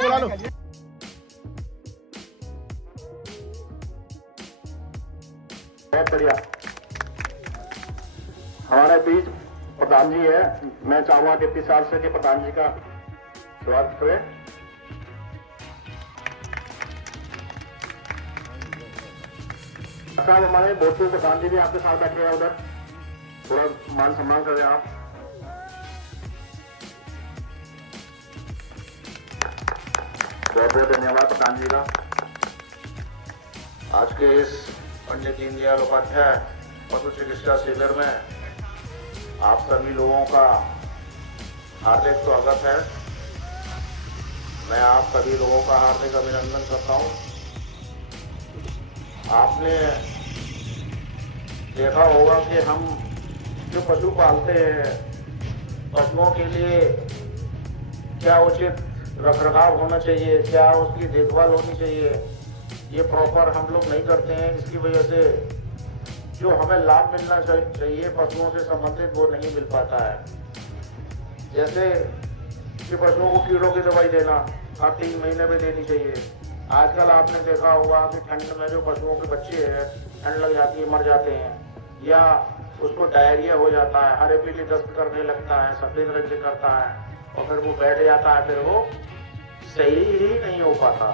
बुला लो। बहुत बढ़िया। हमारे बीच प्रधान जी है, मैं चाहूंगा कि 30 साल से प्रधान जी का स्वागत करें। साहब हमारे भोजपुर प्रधान जी भी आपके साथ बैठे हैं, उधर थोड़ा मान सम्मान करें आप। बहुत बहुत धन्यवाद प्रधान जी का। आज के इस पंडित दीनदयाल उपाध्याय पशु चिकित्सा शिविर में आप सभी लोगों का हार्दिक स्वागत है। मैं आप सभी लोगों का हार्दिक अभिनंदन करता हूं। आपने देखा होगा कि हम जो पशु पालते हैं, पशुओं के लिए क्या उचित रखरखाव होना चाहिए, क्या उसकी देखभाल होनी चाहिए, ये प्रॉपर हम लोग नहीं करते हैं। इसकी वजह से जो हमें लाभ मिलना चाहिए पशुओं से संबंधित वो नहीं मिल पाता है। जैसे कि पशुओं को कीड़ों की दवाई देना हर 3 महीने में देनी चाहिए। आजकल आपने देखा होगा कि ठंड में जो पशुओं के बच्चे हैं, ठंड लग जाती है, मर जाते हैं, या उसको डायरिया हो जाता है, हरे पीले दस्त करने लगता है, सफेद रंग करता है और फिर वो बैठ जाता है, फिर वो सही ही नहीं हो पाता।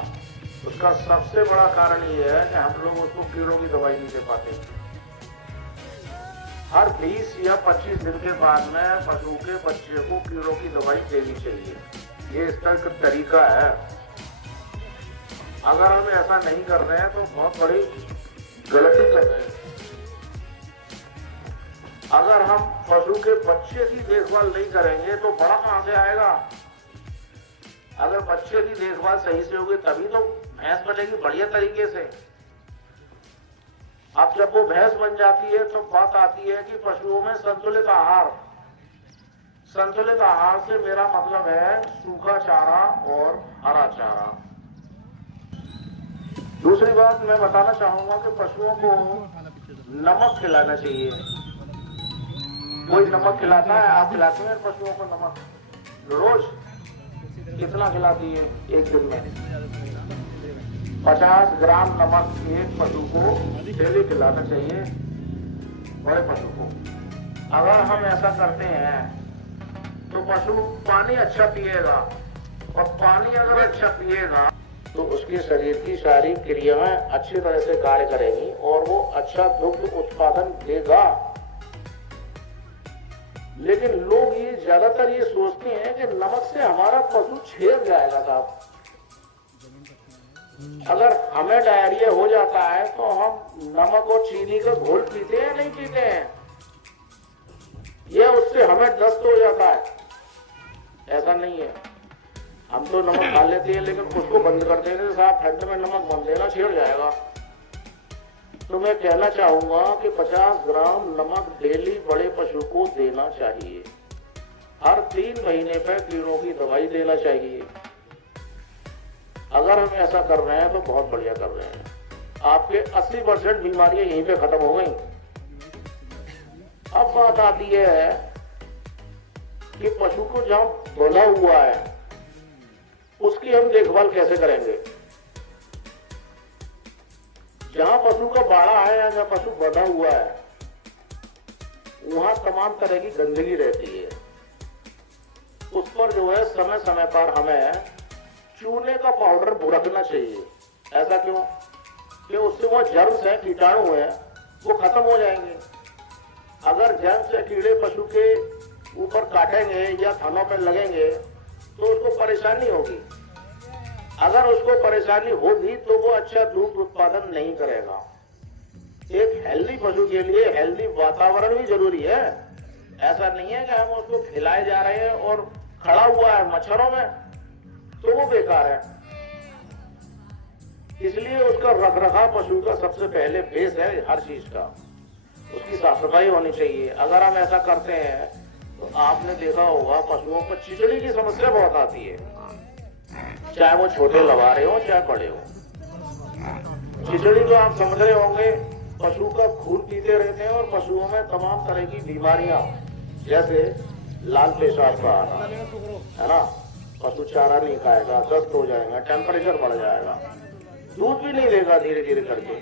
उसका सबसे बड़ा कारण ये है कि हम लोग उसको कीड़ों की दवाई नहीं दे पाते। हर 20 या 25 दिन के बाद में पशु के बच्चे को कीड़ों की दवाई देनी चाहिए। ये इसका एक तरीका है। अगर हम ऐसा नहीं कर रहे हैं तो बहुत बड़ी गलती कर रहे हैं। अगर हम पशु के बच्चे की देखभाल नहीं करेंगे तो बड़ा कहां से आएगा। अगर बच्चे की देखभाल सही से होगी तभी तो भैंस बनेगी बढ़िया तरीके से। अब जब वो भैंस बन जाती है तो बात आती है कि पशुओं में संतुलित आहार। संतुलित आहार से मेरा मतलब है सूखा चारा और हरा चारा। दूसरी बात मैं बताना चाहूंगा कि पशुओं को नमक खिलाना चाहिए। कोई नमक खिलाता है? आप खिलाते हैं पशुओं को नमक? रोज कितना खिलाती है एक दिन में? 50 ग्राम नमक एक पशु को डेली खिलाना चाहिए, बड़े पशु को। अगर हम ऐसा करते हैं तो पशु पानी अच्छा पिएगा, और पानी अगर अच्छा पिएगा तो उसके शरीर की सारी क्रियाएं अच्छी तरह से कार्य करेंगी और वो अच्छा दुग्ध उत्पादन देगा। लेकिन लोग ये ज्यादातर ये सोचते हैं कि नमक से हमारा पशु छेड़ जाएगा। साहब, अगर हमें डायरिया हो जाता है तो हम नमक और चीनी का घोल पीते हैं नहीं पीते हैं, या उससे हमें दस्त हो जाता है? ऐसा नहीं है। हम तो नमक खा लेते हैं लेकिन उसको बंद कर देने से साहब ठंड में नमक बंद देना छेड़ जाएगा। तो मैं कहना चाहूंगा कि 50 ग्राम नमक डेली बड़े पशु को देना चाहिए। हर 3 महीने पर कीड़ों की दवाई देना चाहिए। अगर हम ऐसा कर रहे हैं तो बहुत बढ़िया कर रहे हैं। आपके 80% बीमारियां यहीं पे खत्म हो गई। अब बात आती है कि पशु को जहां बोला हुआ है उसकी हम देखभाल कैसे करेंगे। जहां पशु का बाड़ा है या जहां पशु बंधा हुआ है वहां तमाम तरह की गंदगी रहती है। उस पर जो है समय समय पर हमें चूने का पाउडर बुरकना चाहिए। ऐसा क्यों? कि उससे वो जर्म्स है, कीटाणु है, वो खत्म हो जाएंगे। अगर जर्म्स या कीड़े पशु के ऊपर काटेंगे या थनों पर लगेंगे तो उसको परेशानी होगी। अगर उसको परेशानी होगी तो वो अच्छा दूध उत्पादन नहीं करेगा। एक हेल्दी पशु के लिए हेल्दी वातावरण भी जरूरी है। ऐसा नहीं है कि हम उसको खिलाए जा रहे हैं और खड़ा हुआ है मच्छरों में तो वो बेकार है। इसलिए उसका रखरखाव पशु का सबसे पहले बेस है हर चीज का। उसकी साफ सफाई होनी चाहिए। अगर हम ऐसा करते हैं तो आपने देखा होगा पशुओं पर चिचड़ी की समस्या बहुत आती है, चाहे वो छोटे लवारे हो चाहे बड़े हो। चिचड़ी तो आप समझ रहे होंगे, पशु का खून पीते रहते हैं और पशुओं में तमाम तरह की बीमारियां जैसे लाल पेशाब का आना, है ना, पशु चारा नहीं खाएगा, दस्त हो जाएगा, टेम्परेचर बढ़ जाएगा, दूध भी नहीं देगा धीरे धीरे करके,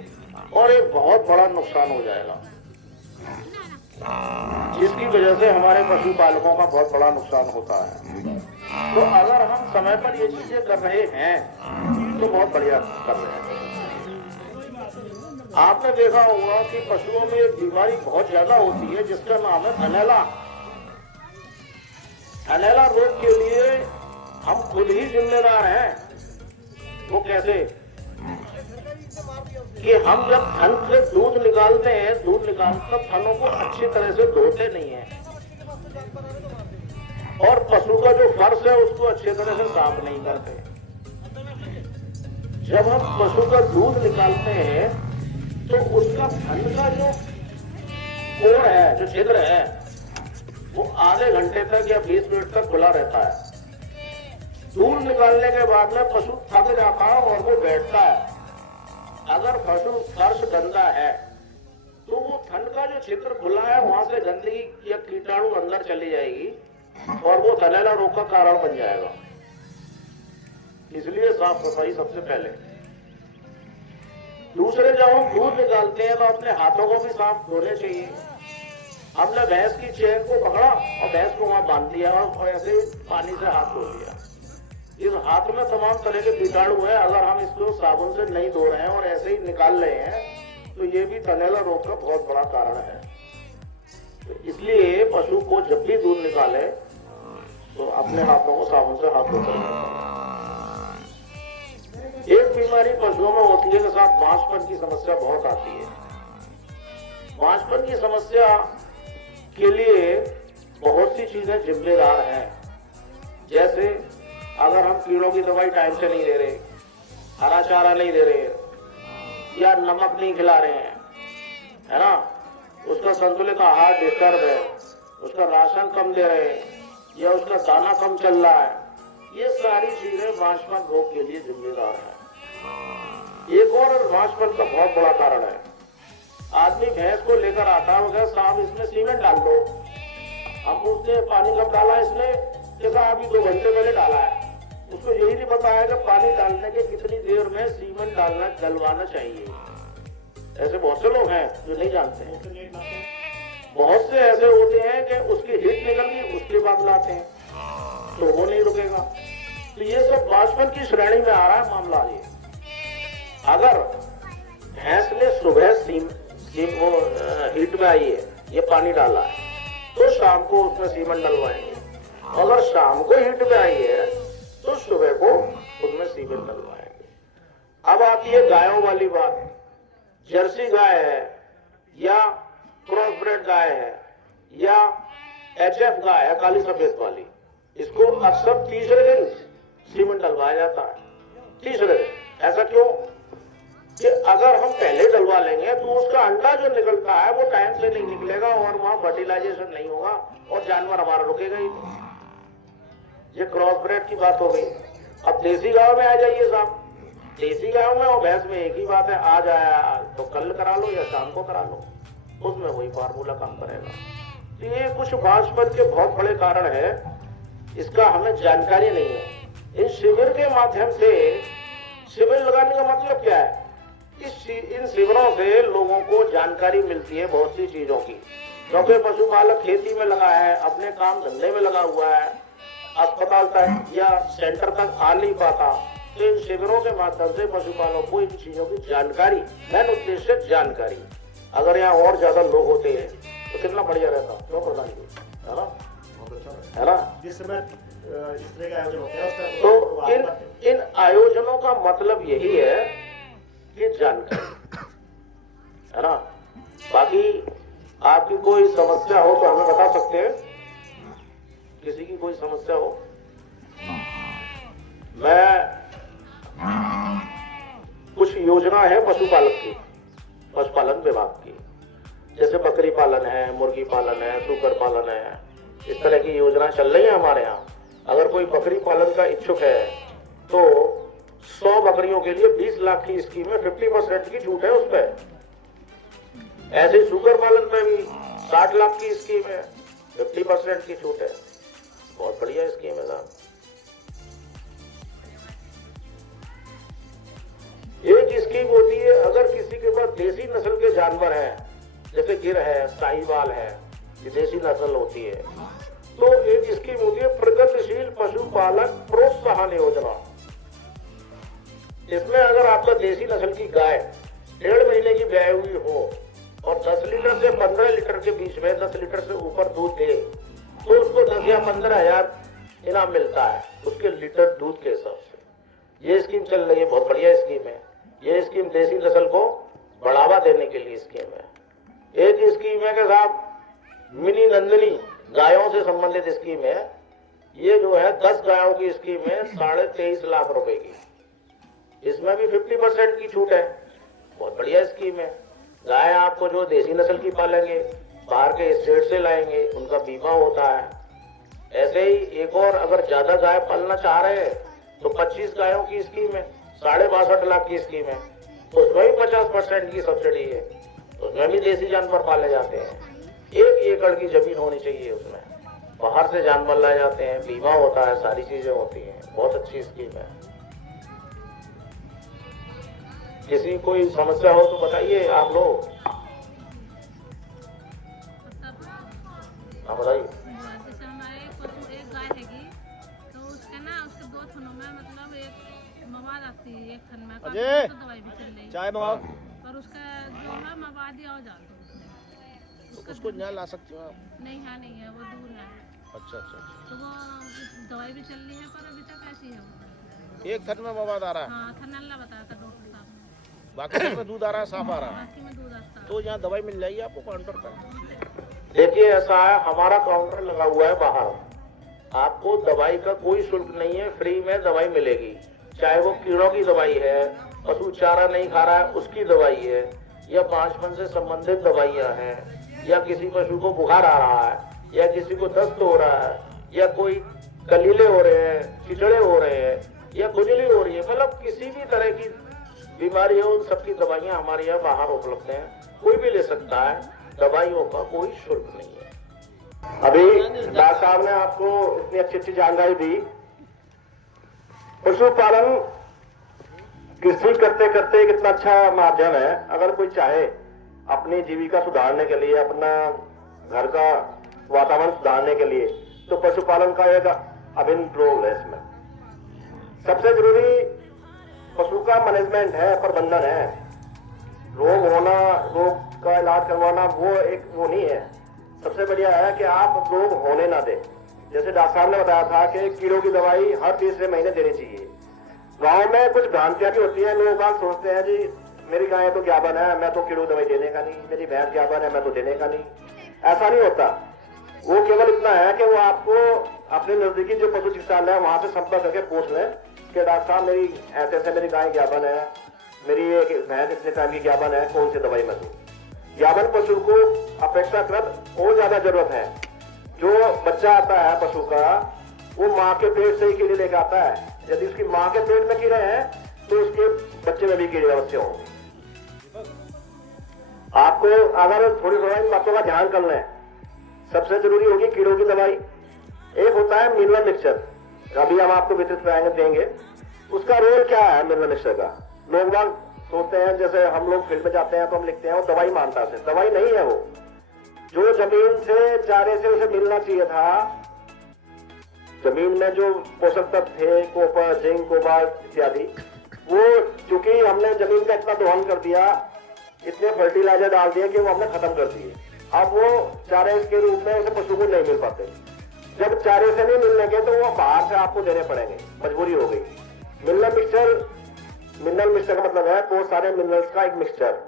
और एक बहुत बड़ा नुकसान हो जाएगा, जिसकी वजह से हमारे पशुपालकों का बहुत बड़ा नुकसान होता है। तो अगर हम समय पर ये चीजें कर रहे हैं तो बहुत बढ़िया कर रहे हैं। आपने देखा होगा कि पशुओं में एक बीमारी बहुत ज्यादा होती है जिसका नाम है थनैला। थनैला रोग के लिए हम खुद ही जिम्मेदार हैं। वो कैसे कि हम जब थन से दूध निकालते हैं, दूध निकालकर थनों को अच्छी तरह से धोते नहीं है, और पशु का जो फर्श है उसको अच्छी तरह से साफ नहीं करते। जब हम पशु का दूध निकालते हैं तो उसका थन का जो कोण है, जो छिद्र है, वो आधे घंटे तक या 20 मिनट तक खुला रहता है। दूध निकालने के बाद में पशु थक जाता है और वो बैठता है। अगर पशु फर्श गंदा है तो वो थन का जो छिद्र खुला है वहां से गंदगी या कीटाणु अंदर चली जाएगी और वो थनैला रोग का कारण बन जाएगा। इसलिए साफ सफाई सबसे पहले। दूसरे, जब हम दूध निकालते हैं तो अपने हाथों को भी साफ धोने चाहिए। हमने भैंस की चेन को पकड़ा और भैंस को वहां बांध दिया और ऐसे पानी से हाथ धो लिया। इस हाथ में तमाम तरह के कीटाणु है। अगर हम इसको साबुन से नहीं धो रहे हैं और ऐसे ही निकाल रहे हैं तो ये भी थनैला रोग का बहुत बड़ा कारण है। तो इसलिए पशु को जब भी दूध निकाले तो अपने हाथों को साबुन से हाथ धोकर निकालें। एक बीमारी पशुओं में होती है कि साथ बांझपन की समस्या बहुत आती है। बांझपन की समस्या के लिए बहुत सी चीजें जिम्मेदार हैं। जैसे अगर हम कीड़ों की दवाई टाइम से नहीं दे रहे, हरा चारा नहीं दे रहे, या नमक नहीं खिला रहे हैं, है ना, उसका संतुलित आहार डिस्टर्ब है, उसका राशन कम दे रहे हैं, या उसका दाना कम चल रहा है, ये सारी चीजें बांझपन रोग के लिए जिम्मेदार है। एक और बांझपन का बहुत बड़ा कारण है, आदमी भैंस को लेकर आता है, साहब इसमें सीमेंट डाल दो। हम पूछते हैं पानी कब डाला इसने, जैसा अभी 2 घंटे पहले डाला है। उसको यही नहीं पता है कि पानी डालने के कितनी देर में सीमेंट डालना डलवाना चाहिए। ऐसे बहुत से लोग हैं जो नहीं जानते हैं। बहुत से ऐसे होते हैं कि उसकी हीट निकल गई उसके बाद लाते हैं तो वो नहीं रुकेगा। तो ये सब बांझपन की श्रेणी में आ रहा है मामला। ये अगर भैंस ने सुबह हीट में आई है, ये पानी डाला है, तो शाम को उसमें सीमेंट डलवाएंगे। अगर शाम को हीट में आई है तो सुबह को उसमें सीमेंट डलवाएंगे। अब आती है गायों वाली बात। जर्सी गाय है या क्रॉस ब्रेड गाय है या HF गाय है, काली सफेद वाली, इसको अक्सर तीसरे दिन सीमेंट डलवाया जाता है। तीसरे दिन। ऐसा क्यों कि अगर हम पहले डलवा लेंगे तो उसका अंडा जो निकलता है वो टाइम से नहीं निकलेगा और वहां फर्टिलाइजेशन नहीं होगा और जानवर हमारा रुकेगा ही। ये क्रॉस ब्रेड की बात हो गई। अब देसी गांव में आ जाइए साहब। देसी गांव में और भैंस में एक ही बात है, आज आया तो कल करा लो या शाम को करा लो, उसमें वही फार्मूला काम करेगा। तो ये कुछ बांझपन के बहुत बड़े कारण है, इसका हमें जानकारी नहीं है। इन शिविर के माध्यम से, शिविर लगाने का मतलब क्या है कि इन शिविरों से लोगों को जानकारी मिलती है बहुत सी चीजों की। क्योंकि पशुपालक खेती में लगा है, अपने काम धंधे में लगा हुआ है, अस्पताल तक या सेंटर तक आ नहीं पाता, तो इन शिविरों के माध्यम से पशुपालकों को इन चीजों की जानकारी, मेन उद्देश्य जानकारी। अगर यहाँ और ज्यादा लोग होते हैं तो कितना बढ़िया रहता, क्यों प्रधान जी, है ना, है ना। जिस समय इस तरह के आयोजन होते हैं तो इन आयोजनों का मतलब यही है कि जानकारी, है ना। बाकी आपकी कोई समस्या हो तो हमें बता सकते हैं। किसी की कोई समस्या हो, मैं कुछ योजना है पशुपालक की, पशुपालन विभाग की, जैसे बकरी पालन है, मुर्गी पालन है, सूकर पालन है, इस तरह की योजना चल रही है हमारे यहाँ। अगर कोई बकरी पालन का इच्छुक है तो 100 बकरियों के लिए 20 लाख की स्कीम में 50% की छूट है उस पर। ऐसे सूकर पालन में भी 60 लाख की स्कीम है, 50% की छूट है। बहुत बढ़िया स्कीम है साहब। तकलीफ होती है अगर किसी के पास देसी नस्ल के जानवर हैं, जैसे गिर है, साहिवाल है, ये देसी नस्ल होती है, तो एक स्कीम होती है प्रगतिशील पशुपालक प्रोत्साहन योजना। इसमें अगर आपका देसी नस्ल की गाय 1.5 महीने की ब्याई हुई हो और 10 लीटर से 15 लीटर के बीच में 10 लीटर से ऊपर दूध दे, तो उसको 10 या 15 हजार इनाम मिलता है उसके लीटर दूध के हिसाब से। ये स्कीम चल रही है, बहुत बढ़िया स्कीम है। ये स्कीम देसी नस्ल को बढ़ावा देने के लिए स्कीम है। एक स्कीम है कि साहब मिनी नंदनी गायों से संबंधित स्कीम है। ये जो है 10 गायों की स्कीम है, 23.5 लाख रुपए की। इसमें भी 50% की छूट है, बहुत बढ़िया स्कीम है। गाय आपको जो देसी नस्ल की पालेंगे, बाहर के स्टेट से लाएंगे, उनका बीमा होता है। ऐसे ही एक और अगर ज्यादा गाय पालना चाह रहे हैं तो 25 गायों की स्कीम है, 62.5 लाख की स्कीम है, उसमें भी 50% की सब्सिडी है, उसमें भी देसी जानवर पाले जाते हैं। 1 एकड़ की जमीन होनी चाहिए, उसमें बाहर से जानवर लाए जाते हैं, बीमा होता है, सारी चीजें होती हैं, बहुत अच्छी स्कीम है। किसी कोई समस्या हो तो बताइए आप लोग। हाँ बताइए। जैसे हमारे पशु एक गाय हैगी, तो उसके ना उसके 2 थनों में मतलब एक मवाद आती है, एक थन में अजय, तो दवाई भी चल रही है, चाय मंगाओ। पर उसका जो है मवाद ही आओ जाता उसको यहाँ ला सकते हो आप? नहीं, हाँ नहीं है, वो दूर है। अच्छा अच्छा अच्छा। तो वो दवाई भी चल रही है, पर अभी तक ऐसी है वो। एक थन में मवाद आ रहा है, हाँ, थन अल्लाह बताया था डॉक्टर साहब ने, बाकी थन में दूध आ रहा है, साफ आ रहा है। बाकी में दूध आता है। तो यहाँ दवाई मिल जाएगी आपको काउंटर पर। देखिए ऐसा है, हमारा काउंटर लगा हुआ है बाहर, आपको दवाई का कोई शुल्क नहीं है, फ्री में दवाई मिलेगी। चाहे वो कीड़ों की दवाई है, पशु चारा नहीं खा रहा है उसकी दवाई है, या बांझपन से संबंधित दवाइयां हैं, या किसी पशु को बुखार आ रहा है, या किसी को दस्त हो रहा है, या कोई कलीले हो रहे हैं, चिचड़े हो रहे हैं, या खुजली हो रही है, मतलब किसी भी तरह की बीमारी हो, उन सबकी दवाइयां हमारे यहाँ बाहर उपलब्ध हैं, कोई भी ले सकता है, दवाइयों का कोई शुल्क नहीं है। अभी डॉक्टर साहब ने आपको इतनी अच्छी अच्छी जानकारी दी। पशुपालन कृषि करते करते एक इतना अच्छा माध्यम है, अगर कोई चाहे अपनी जीविका सुधारने के लिए, अपना घर का वातावरण सुधारने के लिए, तो पशुपालन का एक अभिन्न रोल है इसमें। सबसे जरूरी पशु का मैनेजमेंट है, प्रबंधन है। रोग होना, रोग का इलाज करवाना वो नहीं है। सबसे बढ़िया है कि आप रोग होने ना दें। जैसे डॉक्टर साहब ने बताया था कि कीड़ों की दवाई हर 3 महीने देनी चाहिए। गांव में कुछ भ्रांतियां भी होती हैं, लोग बात सोचते हैं जी मेरी गाय तो ज्ञापन है, मैं तो कीड़ों दवाई देने का नहीं, मेरी भैंस ज्ञापन है, मैं तो देने का नहीं। ऐसा नहीं होता। वो केवल इतना है कि वो आपको अपने नजदीकी जो पशु चिकित्सालय है वहां से संपर्क करके पूछ लें कि डॉक्टर साहब मेरी ऐसे ऐसे मेरी गाय ज्ञापन है, मेरी एक भैंस इतने टाइम की ज्ञापन है, कौन सी दवाई मैं दूं। ज्ञापन पशु को अपेक्षाकृत और ज्यादा जरूरत है। जो बच्चा आता है पशु का, वो माँ के पेट से ही कीड़े लेकर आता है। यदि उसकी माँ के पेट में कीड़े हैं तो उसके बच्चे में भी कीड़े अवश्य होंगे। आपको अगर थोड़ी इन बातों का ध्यान कर लें, सबसे जरूरी होगी कीड़ों की दवाई। एक होता है मिनरल मिक्सचर, अभी हम आपको वितरित कराएंगे देंगे। उसका रोल क्या है मिनरल मिक्सचर का? लोग बाग सोचते हैं, जैसे हम लोग फील्ड में जाते हैं तो हम लिखते हैं वो दवाई मानता है, दवाई नहीं है। वो जो जमीन से चारे से उसे मिलना चाहिए था, जमीन में जो पोषक तत्व थे, कॉपर, जिंक, कोबाल्ट इत्यादि, वो चूंकि हमने जमीन का इतना दोहन कर दिया, इतने फर्टिलाइजर डाल दिए कि वो हमने खत्म कर दिए। अब वो चारे के रूप में उसे पशु को नहीं मिल पाते। जब चारे से नहीं मिलने के तो वो बाहर से आपको देने पड़ेंगे, मजबूरी हो गई। मिनरल मिक्सचर का मतलब है बहुत सारे मिनरल्स का एक मिक्सचर।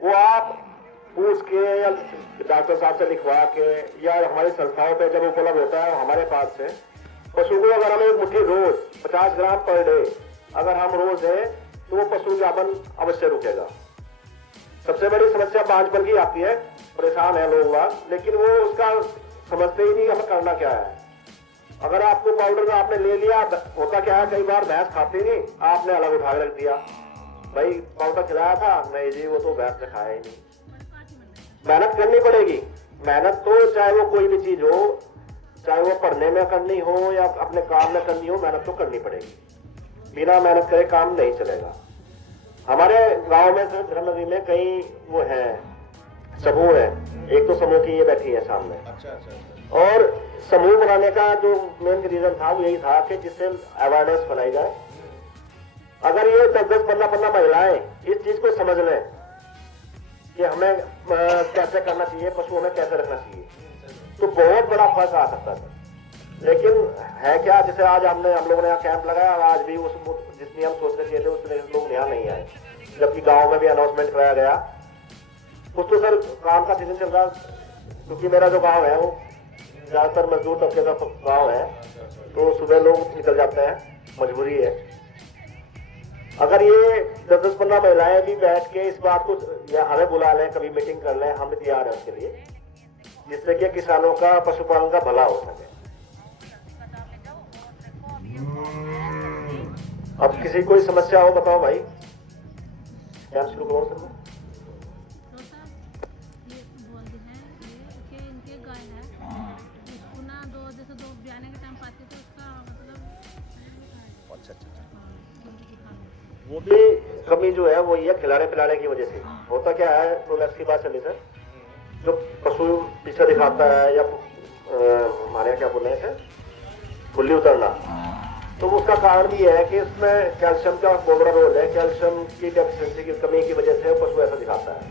वो आप पूछ के या डॉक्टर साहब से लिखवा के या हमारी संस्थाओं पे जब उपलब्ध होता है हमारे पास से, पशु को अगर हम एक मुट्ठी रोज 50 ग्राम पर डे अगर हम रोज दें तो वो पशु ज्ञापन अवश्य रुकेगा। सबसे बड़ी समस्या बांझपन की आती है, परेशान है लोग बाग, लेकिन वो उसका समझते ही नहीं हमें करना क्या है। अगर आपको पाउडर का आपने ले लिया, होता क्या है कई बार भैंस खाती नहीं, आपने अलग उठा के रख दिया, भाई पाउडर खिलाया था, नहीं जी वो तो भैंस ने खाया ही नहीं। मेहनत करनी पड़ेगी। मेहनत तो चाहे वो कोई भी चीज हो, चाहे वो पढ़ने में करनी हो या अपने काम में करनी हो, मेहनत तो करनी पड़ेगी। बिना मेहनत करे काम नहीं चलेगा। हमारे गांव में सर धर्म नगरी में कई वो है समूह है। एक तो समूह की ये बैठी है सामने, अच्छा अच्छा अच्छा। और समूह बनाने का जो मेन रीजन था वो यही था कि जिससे अवेयरनेस फैलाई जाए। अगर ये 10-15 महिलाएं इस चीज को समझ लें कि हमें कैसे करना चाहिए, पशुओं में कैसे रखना चाहिए, तो बहुत बड़ा फर्क आ सकता है। लेकिन है क्या, जैसे आज हम लोगों ने यहाँ कैंप लगाया, आज भी उस जितनी हम सोच रहे थे उस तरह से लोग यहाँ नहीं आए, जबकि गांव में भी अनाउंसमेंट कराया गया। कुछ तो सर काम का सीजन चल रहा, क्योंकि मेरा जो गांव है वो ज्यादातर मजदूर तबके का गांव है, तो सुबह लोग निकल जाते हैं, मजबूरी है। अगर ये 10-15 महिलाएं भी बैठ के इस बात को या हमें बुला लें, कभी मीटिंग कर लें, हम तैयार हैं उसके लिए, जिससे कि किसानों का पशुपालन का भला हो सके। अब किसी कोई समस्या हो बताओ भाई, क्या शुरू करो सर? तो सर ये बोलते हैं ये कि इनके गाय है, उसको ना जैसे दो ब्याने के टाइम पाते थे उसका मतलब अच्छा अच्छा अच्छा। वो भी कमी जो है वो ये खिलाने पिलाने की वजह से होता। क्या है, प्रोलैप्स की बात चली सर, जो पशु पीछे दिखाता है या हमारे यहाँ क्या बोल रहे थे, फुल्ली उतरना, तो उसका कारण भी है कि इसमें कैल्शियम का बहुत बड़ा रोल है। कैल्शियम की डेफिशिएंसी की कमी की वजह से पशु ऐसा दिखाता है।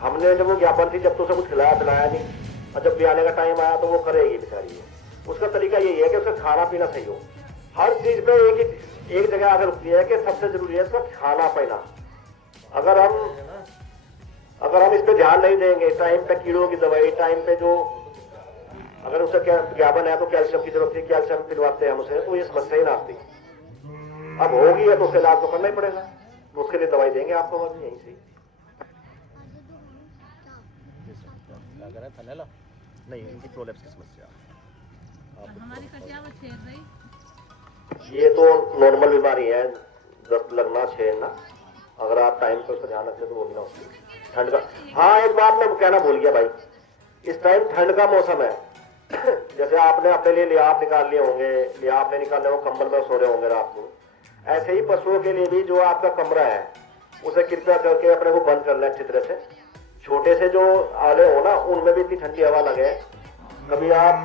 हमने जब वो ज्ञापन थी, जब तो उसे कुछ खिलाया पिलाया नहीं, और जब भी आने का टाइम आया तो वो करेगी बेचारी। उसका तरीका यही है कि उसका खाना पीना सही हो। हर चीज में एक जगह आकर रुकती है कि सबसे जरूरी है उसका खाना पीना। अगर हम इस पे ध्यान नहीं देंगे, टाइम पे कीड़ों की दवाई, टाइम पे जो अगर उसे ज्ञापन है तो कैल्शियम की जरूरत है, कैल्शियम पिलवाते हैं हम उसे, तो ये समस्या ही ना आती। अब होगी है तो उसे इलाज तो करना ही पड़ेगा, तो उसके लिए दवाई देंगे आपको बस यहीं से। नहीं, इनकी प्रोलैप्स की समस्या हमारी कटिया वो छेड़ रही। ये तो नॉर्मल बीमारी है, दर्द लगना, छेड़ना। अगर आप टाइम पे उसका ध्यान रखें तो वो भी ना होती। ठंड का, हाँ एक बात मैं कहना भूल गया भाई, इस टाइम ठंड का मौसम है। जैसे आपने अपने लिए लिहाफ निकाल लिए होंगे, लिहाफ नहीं निकालने हो कंबल में सो रहे होंगे रात को, ऐसे ही पशुओं के लिए भी जो आपका कमरा है उसे कृपया करके अपने को बंद कर लें अच्छी तरह से। छोटे से जो आले हो ना, उनमें भी इतनी ठंडी हवा लगे। कभी आप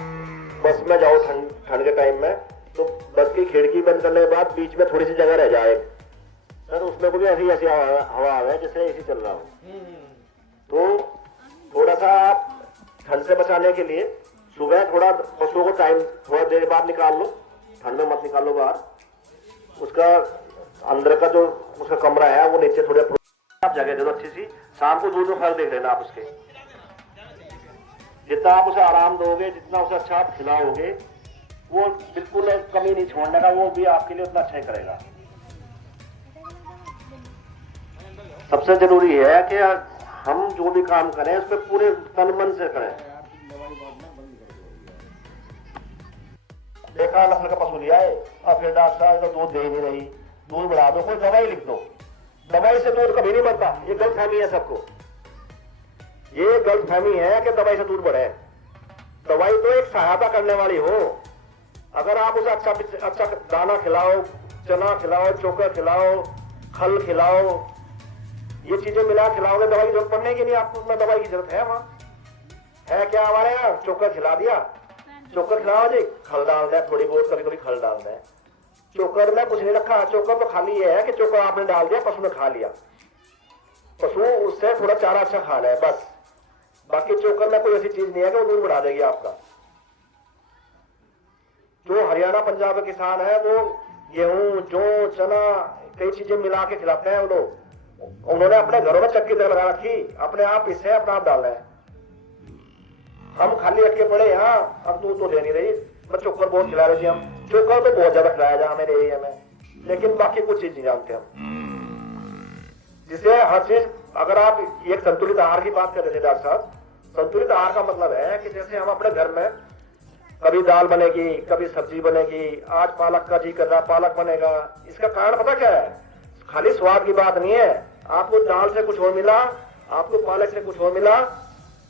बस में जाओ ठंड के टाइम में, तो बस की खिड़की बंद करने के बाद बीच में थोड़ी सी जगह रह जाए सर, उसमें को भी ऐसी हवा आवे जैसे एसी चल रहा हो। तो थोड़ा सा आप ठंड से बचाने के लिए सुबह थोड़ा पशुओं को टाइम थोड़ा देर बाद निकाल लो, ठंड में मत निकालो बाहर। उसका अंदर का जो उसका कमरा है वो नीचे थोड़े आप जगह दे दो अच्छी सी। शाम को दूध में फर्क देख लेना आप उसके, जितना आप उसे आराम दोगे, जितना उसे अच्छा आप खिलाओगे, वो बिल्कुल कमी नहीं छोड़ने का, वो भी आपके लिए उतना अच्छा ही करेगा। सबसे जरूरी है कि हम जो भी काम करें उस पर पूरे तन मन से करें। देखा नस्ल का पशु लिया है और फिर डॉक्टर साहब तो दूध दे नहीं रही, दूध बढ़ा दो, कोई दवाई लिख दो, दवाई से दूध कभी नहीं बढ़ता। ये गलतफहमी है सबको, ये गलतफहमी है कि दवाई से दूध बढ़े। दवाई तो एक सहायता करने वाली हो। अगर आप उसे अच्छा दाना खिलाओ, चना खिलाओ, चोकर खिलाओ, खल खिलाओ, ये चीजें मिला खिलाओगे, दवाई की जरूरत पड़ने की नहीं आपको। उसमें दवाई की जरूरत है वहाँ है क्या? हमारे यहाँ चोकर खिला दिया, चोकर खिलाओ जी, खल डाल दें थोड़ी बहुत, कभी कभी खल डाल दें। चोकर में कुछ नहीं रखा, चोकर तो खाली ये है कि चोकर आपने डाल दिया, पशु ने खा लिया, पशु उससे थोड़ा चारा अच्छा खा ले बस। बाकी चोकर में कोई ऐसी चीज नहीं है कि वो दूध बढ़ा देगी आपका। जो हरियाणा पंजाब के किसान है वो गेहूं, जौ, चना, कई चीजें मिला के खिलाते हैं वो लोग। उन्होंने अपने घरों में चक्की तक लगा रखी, अपने आप इससे अपना आप डाल रहे हैं। हम खाली रख के पड़े यहाँ, अब दूध तो दे नहीं रही। मैं चोकर बहुत खिला रहे थे, हम चोकर तो बहुत ज्यादा खिलाया जा मेरे एरिया में, लेकिन बाकी कुछ चीज नहीं जानते हम। जिसे हर चीज, अगर आप एक संतुलित आहार की बात कर रहे थे डॉक्टर साहब, संतुलित आहार का मतलब है कि जैसे हम अपने घर में कभी दाल बनेगी, कभी सब्जी बनेगी, आज पालक का जी कर रहा पालक बनेगा। इसका कारण पता क्या है? खाली स्वाद की बात नहीं है। आपको दाल से कुछ और मिला, आपको पालक से कुछ और मिला,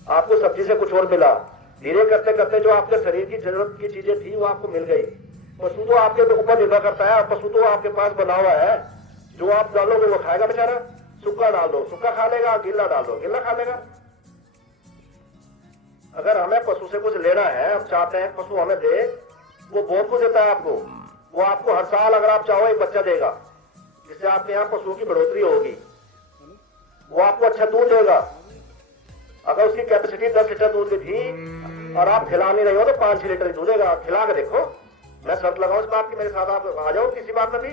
आपको सब्जी से कुछ और मिला। धीरे करते करते जो आपके शरीर की जरूरत की चीजें थी वो आपको मिल गई। पशु तो आपके ऊपर निर्भर करता है, पशु तो आपके पास बना हुआ है, जो आप डालोगे वो खाएगा बेचारा। सूखा डाल दो सूखा खा लेगा, गीला डाल दो गीला खा लेगा। अगर हमें पशु से कुछ लेना है, अब चाहते हैं पशु हमें दे, वो बहुत कुछ देता है आपको। वो आपको हर साल अगर आप चाहो एक बच्चा देगा, जिससे आपके यहाँ पशुओं की बढ़ोतरी होगी। वो आपको अच्छा दूध देगा। अगर उसकी कैपेसिटी 10 लीटर दूध की थी और आप खिला नहीं रहे हो तो 5-6 लीटर दूध देगा। खिला के देखो, मैं शर्त लगाऊं इस बात की, मेरे साथ आप आ जाओ किसी बात में भी।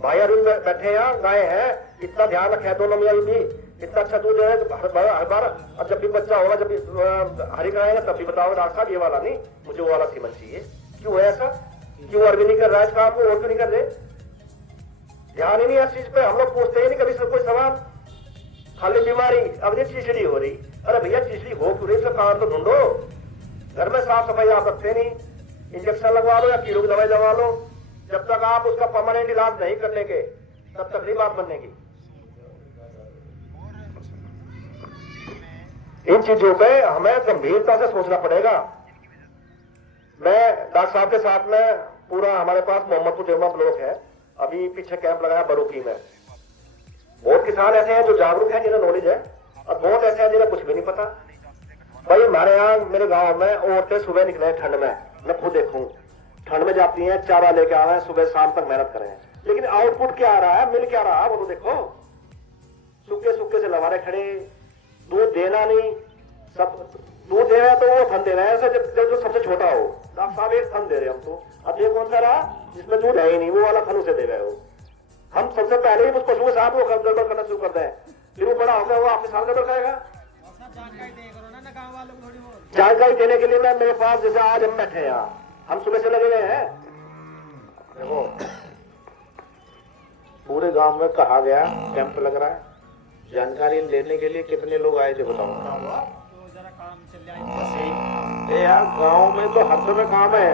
भाई अरुण बैठे यहाँ, गाय है, इतना ध्यान रखे है दोनों मियाँ भी, इतना अच्छा दूध है हर बार। और जब भी बच्चा होगा, जब भी हरी कराएगा तब भी बताओ डॉक्टर साहब ये वाला नहीं, मुझे वो वाला सीमन चाहिए। क्यों है ऐसा? क्यों और भी नहीं कर रहा है इस काम को, और क्यों नहीं कर रहे? ध्यान ही नहीं इस चीज पे। हम लोग पूछते ही नहीं कभी कोई सवाल। खाली बीमारी, अब ये चिचड़ी हो रही। अरे भैया चिचड़ी हो क्यों रही, इसका कारण तो ढूंढो। घर में साफ सफाई आप रखते नहीं, इंजेक्शन लगवा लो या कीड़ों की दवाई लगवा लो। जब तक आप उसका परमानेंट इलाज नहीं करने के, तब तक नहीं बात बनने की। इन चीजों पे हमें गंभीरता से सोचना पड़ेगा। मैं डॉक्टर साहब के साथ में पूरा, हमारे पास मोहम्मदपुर देवमा ब्लॉक है, अभी पीछे कैंप लगाया बरूकी में। बहुत किसान ऐसे हैं जो जागरूक हैं, जिन्हें नॉलेज है, और बहुत ऐसे हैं जिन्हें कुछ भी नहीं पता। भाई हमारे यहाँ मेरे गांव में औरतें सुबह निकले ठंड में, मैं खुद देखूं, ठंड में जाती हैं, चारा लेके आ रहे हैं, सुबह शाम तक मेहनत कर रहे हैं, लेकिन आउटपुट क्या आ रहा है, मिल क्या रहा है वो तो देखो। सूखे सूखे से लवारे खड़े, दूध देना नहीं, सब दूध दे रहे हैं तो वो थन दे रहे हैं, जब जो सबसे छोटा हो। डॉक्टर साहब एक थन दे रहे हैं हमको, अब ये कौन सा रहा जिसमें दूध है ही नहीं, वो वाला थन उसे दे रहे हो। हम सबसे पहले ही उस पशु के साथ वो गड़बड़ करना शुरू करते हैं, फिर वो बड़ा होगा वो आपके साथ गड़बड़ करेगा। जानकारी देने के लिए मैं, मेरे पास जैसे आज हम बैठे यहाँ, हम सुबह से लगे हुए हैं। देखो पूरे गांव में कहा गया कैंप लग रहा है, जानकारी लेने के लिए कितने लोग आए थे बताओ? यार गांव में तो हर समय काम है,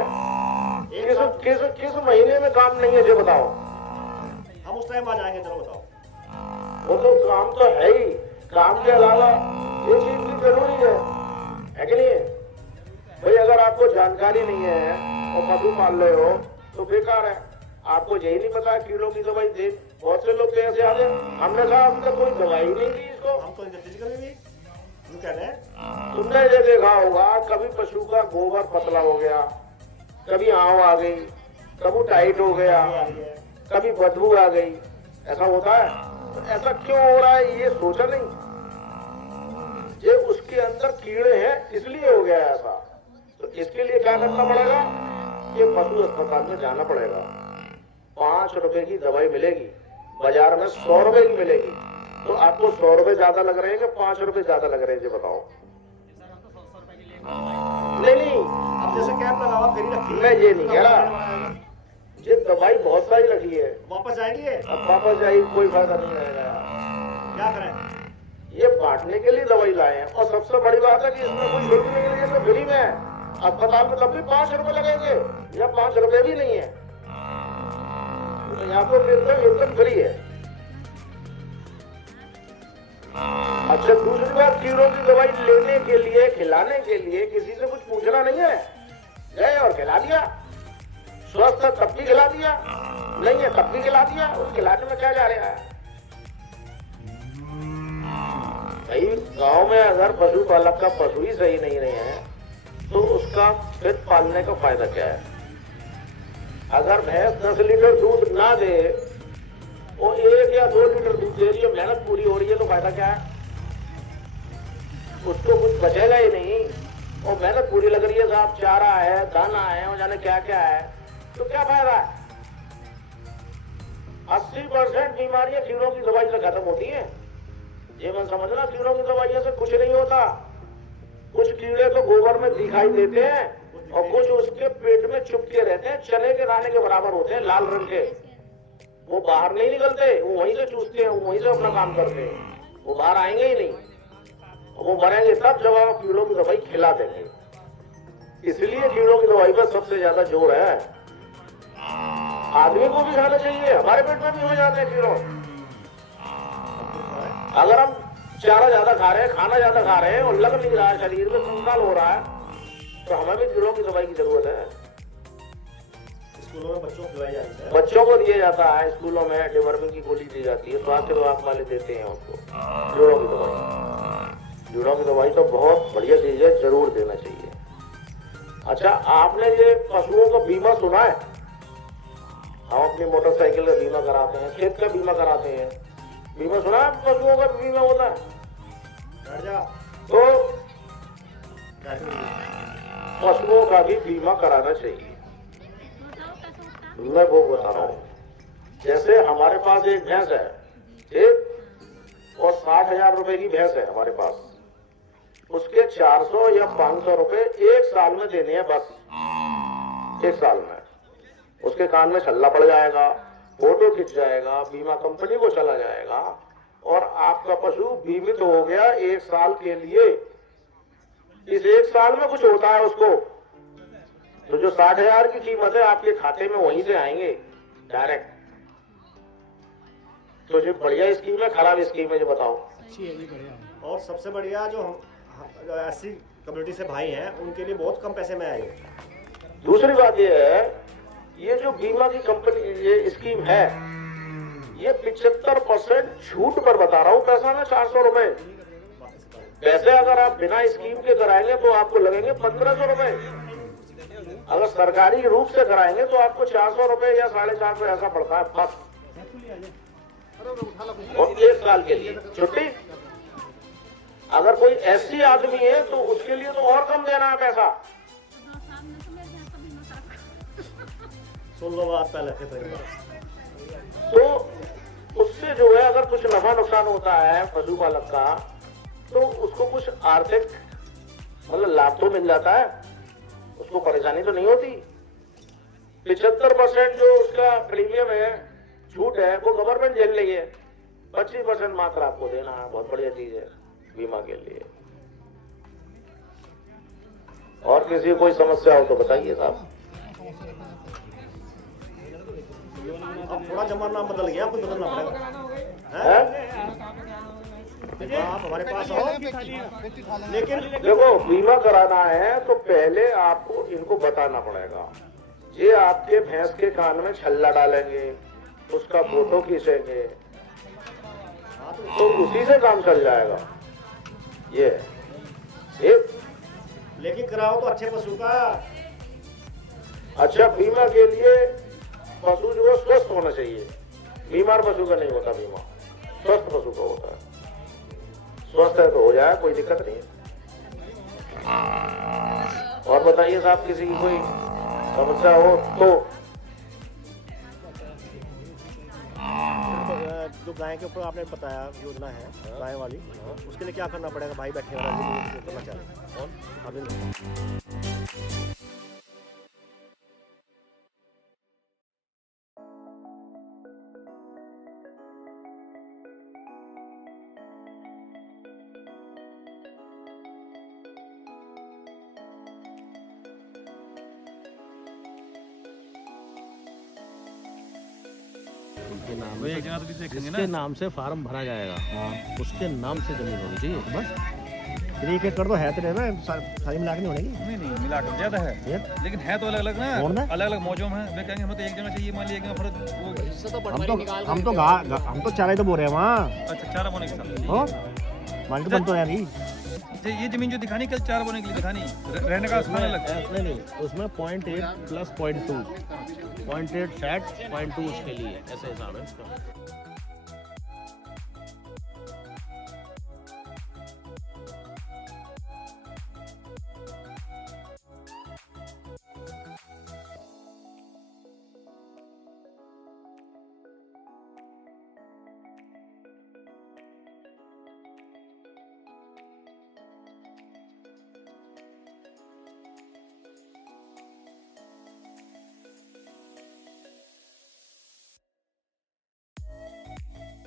किस महीने में काम नहीं है जो बताओ? हम उस टाइम आ जाएंगे, चलो बताओ। वो तो काम तो है ही, काम के अलावा ये चीज भी जरूरी है कि नहीं है? भाई अगर आपको जानकारी नहीं है और पशु पाल रहे हो तो बेकार है। आपको यही नहीं पता कीड़ों की दवाई दे, बहुत से लोग ऐसे आ गए, हमने कहा हम तो कोई दवाई नहीं दी इसको, हम तो इंजेक्शन करेंगे, हम कह रहे हैं। तुमने ये देखा होगा कभी पशु का गोबर पतला हो गया, कभी आंव आ गई, कभी टाइट हो गया, कभी बदबू आ गई, ऐसा होता है। तो ऐसा क्यों हो रहा है ये सोचा नहीं? ये उसके अंदर कीड़े हैं इसलिए हो गया ऐसा। तो इसके लिए क्या करना पड़ेगा? ये पशु अस्पताल में जाना पड़ेगा। 5 रुपए की दवाई मिलेगी, बाजार में 100 रुपए की मिलेगी। तो आपको 100 रुपए ज्यादा लग रहे हैं कि 5 रुपए ज्यादा लग रहे हैं ये बताओ? नहीं, अब जैसे कैंप लगा हुआ फिर ही रखिए। मैं ये नहीं कह रहा, ये दवाई बहुत सारी रखी है, वापस जाएंगे। अब वापस जाएगी कोई फायदा नहीं रहेगा। क्या करें? ये बांटने के लिए दवाई लाए हैं, और सबसे बड़ी बात है कि इसमें कोई शुल्क नहीं है, तो फ्री में है। अस्पताल में तब भी 5 रुपए लगेंगे, या 5 रुपए भी नहीं है, तो यहाँ तो एकदम फ्री है। अच्छा दूसरी बात, कीड़ों की दवाई लेने के लिए, खिलाने के लिए किसी से कुछ पूछना नहीं है, गए और खिला दिया। स्वस्थ है तब भी खिला दिया, नहीं है तब भी खिला दिया। उस खिलाने में क्या जा रहा है भाई? गांव में अगर पशु पालक का पशु ही सही नहीं रहे हैं तो उसका फिर पालने का फायदा क्या है? अगर भैंस 10 लीटर दूध ना दे, वो 1 या 2 लीटर दूध दे रही है, मेहनत पूरी हो रही है, तो फायदा क्या है? उसको कुछ बचेगा ही नहीं। और मेहनत पूरी लग रही है साहब, चारा है, दाना है, और जाने क्या क्या है, तो क्या फायदा है? 80% बीमारियां कीड़ों की दवाई से खत्म होती हैं। ये मैं समझना, कीड़ों की दवाइयों से कुछ नहीं होता। कुछ कीड़े तो गोबर में दिखाई देते हैं और कुछ उसके पेट में चुपके रहते हैं, चने के दाने के बराबर होते हैं, लाल रंग के। वो बाहर नहीं निकलते, वो वहीं से चूसते हैं, वो वहीं से अपना काम करते हैं, वो बाहर आएंगे ही नहीं। वो मरेंगे तब जब आप कीड़ों की दवाई खिला देंगे। इसलिए कीड़ों की दवाई पर सबसे ज्यादा जोर है। आदमी को भी खाना चाहिए, हमारे पेट में भी हो जाते हैं कीड़ों। अगर हम चारा ज्यादा खा रहे हैं, खाना ज्यादा खा रहे हैं और लग नहीं रहा है, शरीर में कंकाल हो रहा है, तो हमें भी कीड़ों की दवाई की जरूरत है। स्कूलों में बच्चों को खिलाई जाती है। बच्चों को दिया जाता है, स्कूलों में डिवर्मिंग की गोली दी जाती है, स्वास्थ्य विभाग वाले देते हैं उसको। जोड़ों की दवाई, जोड़ों की दवाई तो बहुत बढ़िया चीज है, जरूर देना चाहिए। अच्छा, आपने ये पशुओं का बीमा सुना है? हम अपनी मोटरसाइकिल का बीमा कराते हैं, खेत का बीमा कराते हैं, बीमा सुना है? पशुओं का बीमा होता है। बैठ जा। तो बैठ जा। पशुओं का भी बीमा कराना चाहिए। बताओ कैसे होता है? मैं वो बता रहा हूँ, जैसे हमारे पास एक भैंस है, ठीक, और 60,000 रुपए की भैंस है हमारे पास, उसके 400 या 500 रुपए एक साल में देने हैं बस। एक साल में उसके कान में छल्ला पड़ जाएगा, फोटो खिंच जाएगा, बीमा कंपनी को चला जाएगा और आपका पशु बीमित हो गया एक साल के लिए। इस एक साल में कुछ होता है उसको, तो जो 60,000 की कीमत है आपके खाते में वहीं से आएंगे डायरेक्ट। तो जो बढ़िया स्कीम है, खराब स्कीम है, जो बताओ। और सबसे बढ़िया जो हम ऐसी कम्युनिटी से भाई हैं उनके लिए बहुत कम पैसे में आएंगे। दूसरी बात ये है, ये जो बीमा की कंपनी ये स्कीम है, ये 75% छूट पर बता रहा हूँ पैसा ना, 400 रुपए। पैसे अगर आप बिना स्कीम के कराएंगे तो आपको लगेंगे 1500 रुपए। अगर सरकारी रूप से कराएंगे तो आपको 400 रुपए या 450 ऐसा पड़ता है बस, और एक साल के लिए छुट्टी। अगर कोई ऐसी आदमी है तो उसके लिए तो और कम देना है पैसा। तो साहब ने तो मेरे भैंस का बीमा करा। सुन लो बात पहले फिर तक। तो उससे जो है अगर कुछ नफा नुकसान होता है पशुपालक का, तो उसको कुछ आर्थिक मतलब लाभ तो मिल जाता है, उसको परेशानी तो नहीं होती। 75% जो उसका प्रीमियम है, छूट है, वो गवर्नमेंट झेल रही है। 25% मात्र आपको देना है, बहुत बढ़िया चीज है बीमा के लिए। और किसी को कोई समस्या हो तो बताइए साहब। अब थोड़ा जमाना बदल गया, कुछ बदलना पड़ेगा। है? आप हमारे पास आओ, लेकिन देखो, बीमा कराना है तो पहले आपको इनको बताना पड़ेगा। ये आपके भैंस के कान में छल्ला डालेंगे, उसका फोटो खींचेंगे, तो उसी से काम चल जाएगा। ये एक लेकिन कराओ तो अच्छे पशु का। अच्छा, बीमा के लिए पशु जो है स्वस्थ होना चाहिए, बीमार पशु का नहीं होता बीमा, स्वस्थ पशु का होता है। स्वस्थ है तो हो जाए, कोई दिक्कत नहीं है। और बताइए साहब, किसी की कोई समस्या हो तो। जो गाय के ऊपर आपने बताया योजना है गाय वाली, उसके लिए क्या करना पड़ेगा? भाई बैठे वाला जो करना चाह रहे हैं, कौन? अरविंद। उनके नाम इसके नाम से फार्म भरा जाएगा, उसके नाम से जमीन होनी चाहिए बस। 3 एकड़ तो है तेरे में, सारी मिला के नहीं होगी। नहीं मिला कर ज्यादा है, लेकिन है तो अलग अलग कौन ना, है? अलग अलग मौजों में। वे कहेंगे हमें तो एक जगह चाहिए, मान लिया एक जगह फर्क वो। हम तो चारे तो बोल रहे हैं वहाँ। अच्छा, 4 बोने के साथ हो मान तो बन तो रही। ये जमीन जो दिखानी कल 4 बोने के लिए दिखानी, रहने का स्थान अलग। नहीं, उसमें 0.8 प्लस 0.2, 0.8 सेट 0.2 उसके लिए, ऐसे हिसाब है इसका।